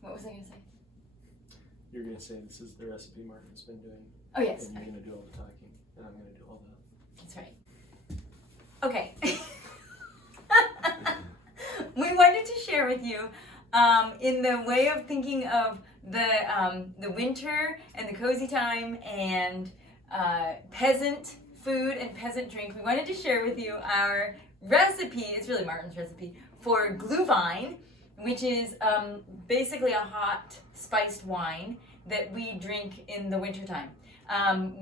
What was I going to say? You're going to say this is the recipe Martin's been doing. Oh, yes. And you're going to do all the talking, and I'm going to do all the... That's right. Okay. We wanted to share with you, in the way of thinking of the winter and the cozy time and peasant food and peasant drink, we wanted to share with you our recipe. It's really Martin's recipe for Glühwein, which is basically a hot spiced wine that we drink in the wintertime.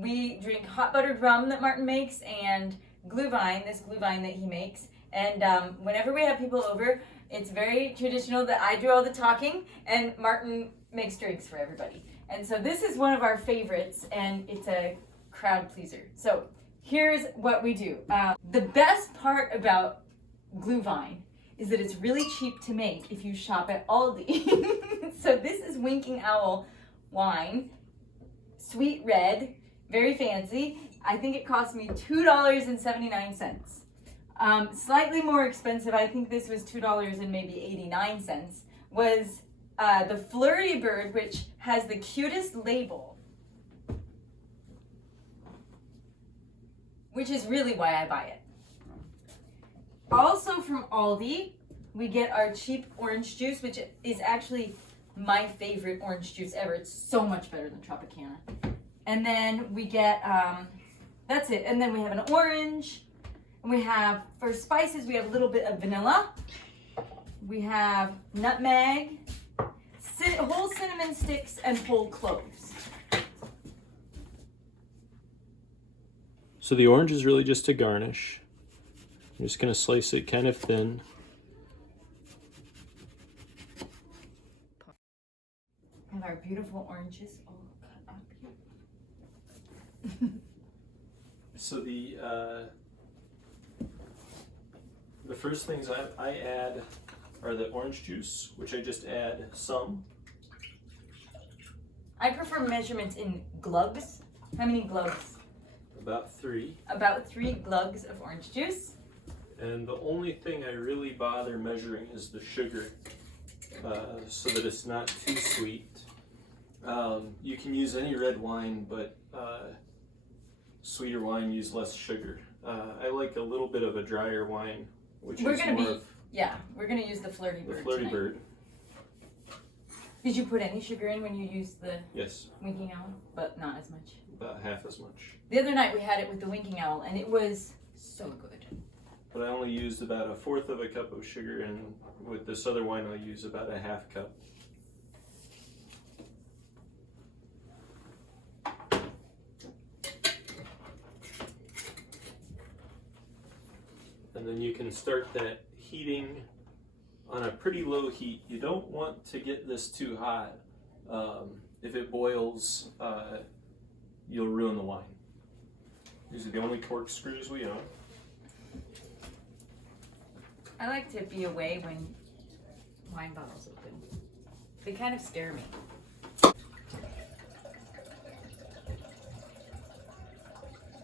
We drink hot buttered rum that Martin makes and Glühwein, this Glühwein that he makes. And whenever we have people over, it's very traditional that I do all the talking and Martin makes drinks for everybody. And so this is one of our favorites, and it's a crowd pleaser. So here's what we do. The best part about Glühwein is that it's really cheap to make if you shop at Aldi. So this is Winking Owl wine, sweet red, very fancy. I think it cost me $2.79. Slightly more expensive, I think this was $2.89, was the Flirty Bird, which has the cutest label, which is really why I buy it. Also from Aldi, we get our cheap orange juice, which is actually my favorite orange juice ever. It's so much better than Tropicana. And then we get, that's it. And then we have an orange. And we have, for spices, we have a little bit of vanilla. We have nutmeg, whole cinnamon sticks, and whole cloves. So the orange is really just a garnish. I'm just going to slice it kind of thin. And our beautiful oranges all cut up here. So the first things I add are the orange juice, which I just add some. I prefer measurements in glugs. How many glugs? About 3. About 3 glugs of orange juice. And the only thing I really bother measuring is the sugar, so that it's not too sweet. You can use any red wine, but sweeter wine use less sugar. I like a little bit of a drier wine, which we're is gonna more of we're gonna use the Flirty Bird. the Flirty tonight. Bird. Did you put any sugar in when you used the Yes, Winking Owl? But not as much. about half as much. The other night we had it with the Winking Owl, and it was so good. But I only used about 1/4 of a cup of sugar, and with this other wine I'll use about 1/2 cup. And then you can start that heating on a pretty low heat. You don't want to get this too hot. If it boils, you'll ruin the wine. These are the only corkscrews we own. I like to be away when wine bottles open. They kind of scare me.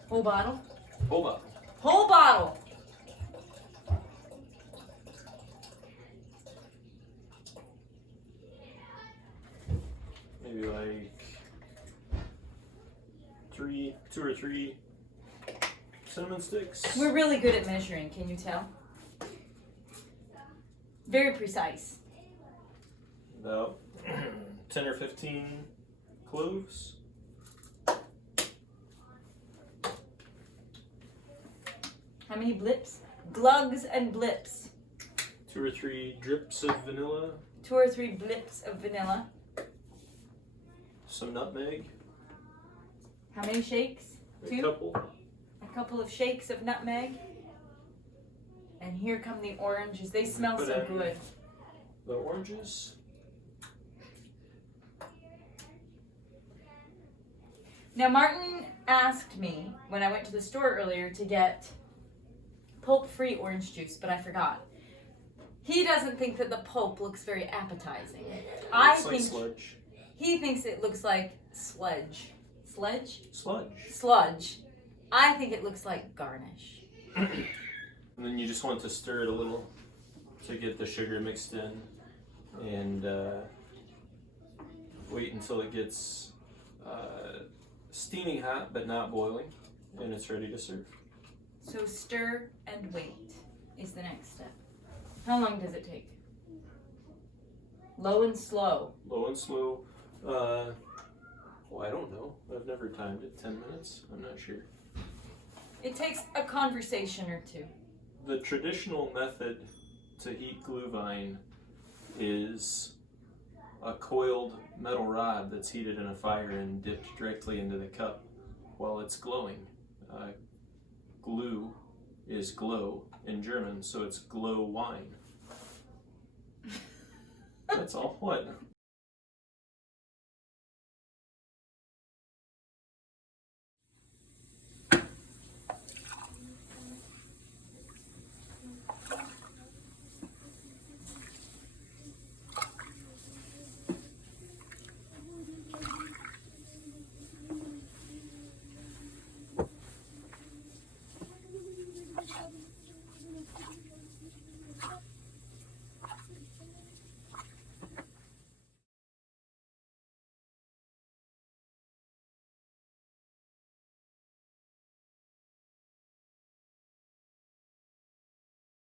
Whole bottle? Whole bottle. Whole bottle! Maybe like 2 or 3 cinnamon sticks. We're really good at measuring, can you tell? Very precise. About 10 or 15 cloves. How many blips? Glugs and blips. 2 or 3 drips of vanilla. 2 or 3 blips of vanilla. Some nutmeg. How many shakes? A 2? couple. A couple of shakes of nutmeg. And here come the oranges. They smell Put so in good. The oranges. Now Martin asked me when I went to the store earlier to get pulp-free orange juice, but I forgot. He doesn't think that the pulp looks very appetizing. Looks like sludge. He thinks it looks like sludge. Sludge? Sludge. Sludge. I think it looks like garnish. And then you just want to stir it a little to get the sugar mixed in, and wait until it gets steaming hot but not boiling, and it's ready to serve. So stir and wait is the next step. How long does it take? Low and slow. Low and slow. I don't know. I've never timed it. 10 minutes? I'm not sure. It takes a conversation or two. The traditional method to heat Glühwein is a coiled metal rod that's heated in a fire and dipped directly into the cup while it's glowing. Glüh is glow in German, so it's Glühwein. That's all. What?